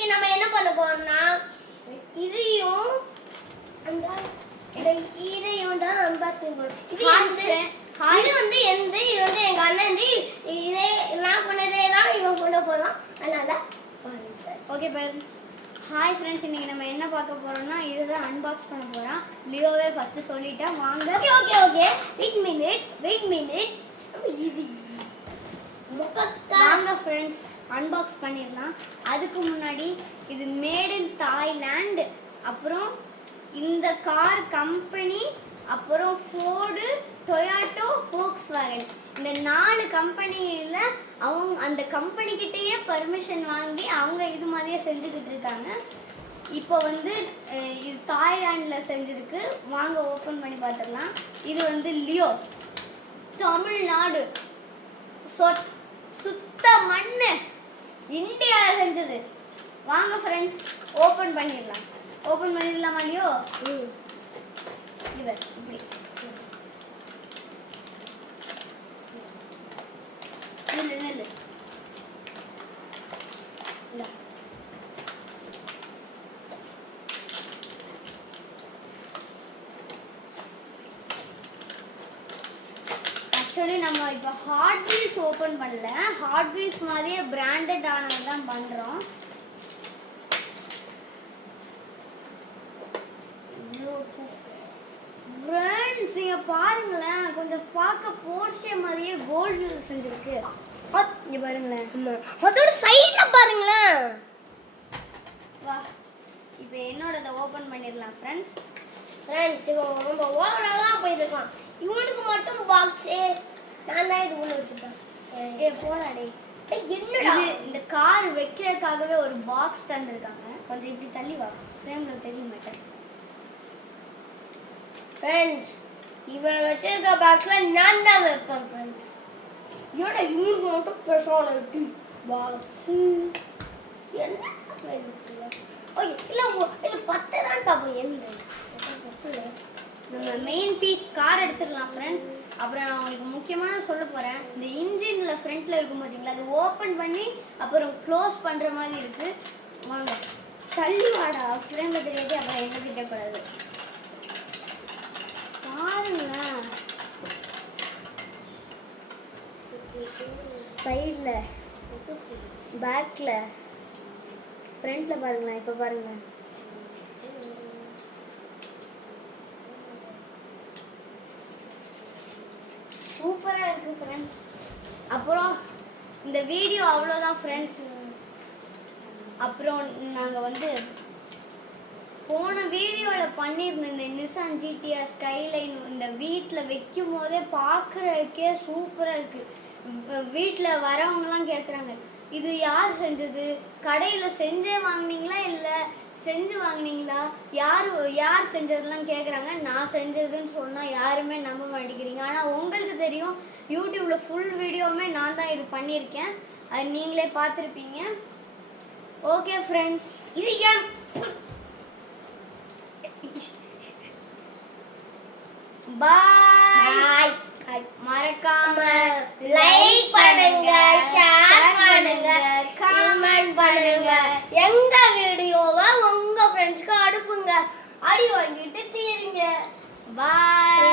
இன்னைக்கு நம்ம என்ன பண்ண போறோம்னா இதையும் தான் அன்பாக்சிங் பண்ணுவோம். இது வந்து எங்க அண்ணன் இதே நான் பண்ணதே தான் இவன் பண்ண போறான். அதனால ஓகே ஃப்ரெண்ட்ஸ், ஹாய் ஃப்ரெண்ட்ஸ், இன்னைக்கு நம்ம என்ன பார்க்க போறோம்னா இதுதான் அன்பாக்ஸ் பண்ண போறோம். லியோவே ஃபர்ஸ்ட் சொல்லிட்டேன், வாங்க. ஓகே வெயிட் மினிட் இது வாங்க ஃப்ரெண்ட்ஸ் அன்பாக்ஸ் பண்ணிடலாம். அதுக்கு முன்னாடி இது மேட் இன் தாய்லாந்து, அப்புறம் இந்த கார் கம்பெனி, அப்புறம் ஃபோர்டு, டொயோட்டோ, ஃபோக்ஸ்வேகன், இந்த 4 கம்பெனியில் அவங்க அந்த கம்பெனிக்கிட்டேயே பர்மிஷன் வாங்கி அவங்க இது மாதிரியே செஞ்சுக்கிட்டு இருக்காங்க. இப்போ வந்து இது தாய்லாண்டில் செஞ்சுருக்கு. வாங்க ஓப்பன் பண்ணி பார்த்துடலாம். இது வந்து லியோ தமிழ்நாடு சுத்த மண்ணு இந்தியாவில் செஞ்சது. வாங்க ஃப்ரெண்ட்ஸ் ஓப்பன் பண்ணிடலாமா லியோ? இவர் இப்படி நெல்லு ஆக்சுவலி நம்ம இப்போ ஹாட் வீல்ஸ் ஓப்பன் பண்ணல, ஹாட் வீல்ஸ் மாதிரியே பிராண்டட் ஆனது தான் பண்ணுறோம். ஃப்ரெண்ட்ஸ் இங்கே பாருங்களேன், கொஞ்சம் பார்க்க போர்ஷே மாதிரியே கோல்டு செஞ்சுருக்கு. இங்கே பாருங்களேன், அதோட சைடில் பாருங்களேன். வா இப்போ என்னோடதை ஓப்பன் பண்ணிடலாம் ஃப்ரெண்ட்ஸ். இவன் ரொம்ப ஓவராலாக போயிருக்கான். இவனுக்கு மட்டும் பாக்ஸே நான் தான் இது ஒன்று வச்சுருக்கேன். போடாடே என்னடா இந்த கார் வைக்கிறதுக்காகவே ஒரு பாக்ஸ் தந்துருக்காங்க. கொஞ்சம் இப்படி தள்ளி வா, ஃப்ரேமில் தெரிய மாட்டேன். ஃப்ரெண்ட்ஸ் இவன் வச்சிருக்க பாக்ஸில் நான் தான் வைப்பேன் ஃப்ரெண்ட்ஸ். இவனுக்கு மட்டும் ஸ்பெஷாலிட்டி பாக்ஸு என்ன ஓகே இல்லை இது 10 தான் பார்ப்போம். என்ன நம்ம மெயின் பீஸ் கார் எடுத்துக்கலாம் ஃப்ரெண்ட்ஸ். அப்புறம் நான் உங்களுக்கு முக்கியமாக சொல்ல போகிறேன், இந்த இன்ஜினில் ஃப்ரண்ட்டில் இருக்கும் பார்த்தீங்களா, அது ஓப்பன் பண்ணி அப்புறம் க்ளோஸ் பண்ணுற மாதிரி இருக்குது. வாங்க தள்ளி வாடா, ஃப்ரேமில் தெரியாது, அப்புறம் எங்கே கிட்டக்கூடாது. பாருங்களேன் சைடில், பேக்கில், ஃப்ரண்ட்டில் பாருங்களேன். இப்போ பாருங்களேன், சூப்பராக இருக்குது ஃப்ரெண்ட்ஸ். அப்புறம் இந்த வீடியோ அவ்வளோதான் ஃப்ரெண்ட்ஸ். அப்புறம் நாங்கள் வந்து போன வீடியோவில் பண்ணியிருந்தோம் இந்த நிசான் ஜிடிஆர் ஸ்கைலைன். இந்த வீட்டில் வைக்கும் போதே பார்க்குறதுக்கே சூப்பராக இருக்குது. வீட்டில் வரவங்கலாம் கேட்குறாங்க, இது யார் செஞ்சது, கடையில் செஞ்சே வாங்கினீங்களா இல்லை செஞ்சு வாங்கினீங்களா, யார் செஞ்சதெல்லாம் கேட்குறாங்க. நான் செஞ்சதுன்னு சொன்னால் யாருமே நம்ப மாட்டேங்கிறீங்க. ஆனால் உங்களுக்கு தெரியும், யூடியூப்பில் ஃபுல் வீடியோவுமே நான் தான் இது பண்ணியிருக்கேன், அது நீங்களே பார்த்துருப்பீங்க. ஓகே ஃப்ரெண்ட்ஸ், இது ஏன் பாய். மறக்காம லைக் பண்ணுங்க, ஷேர் பண்ணுங்க, கமெண்ட் பண்ணுங்க. எங்க வீடியோவை உங்க ஃப்ரெண்ட்ஸ்க்கு அனுப்புங்க. அடி வாங்கிட்டு தீருங்க. பாய்.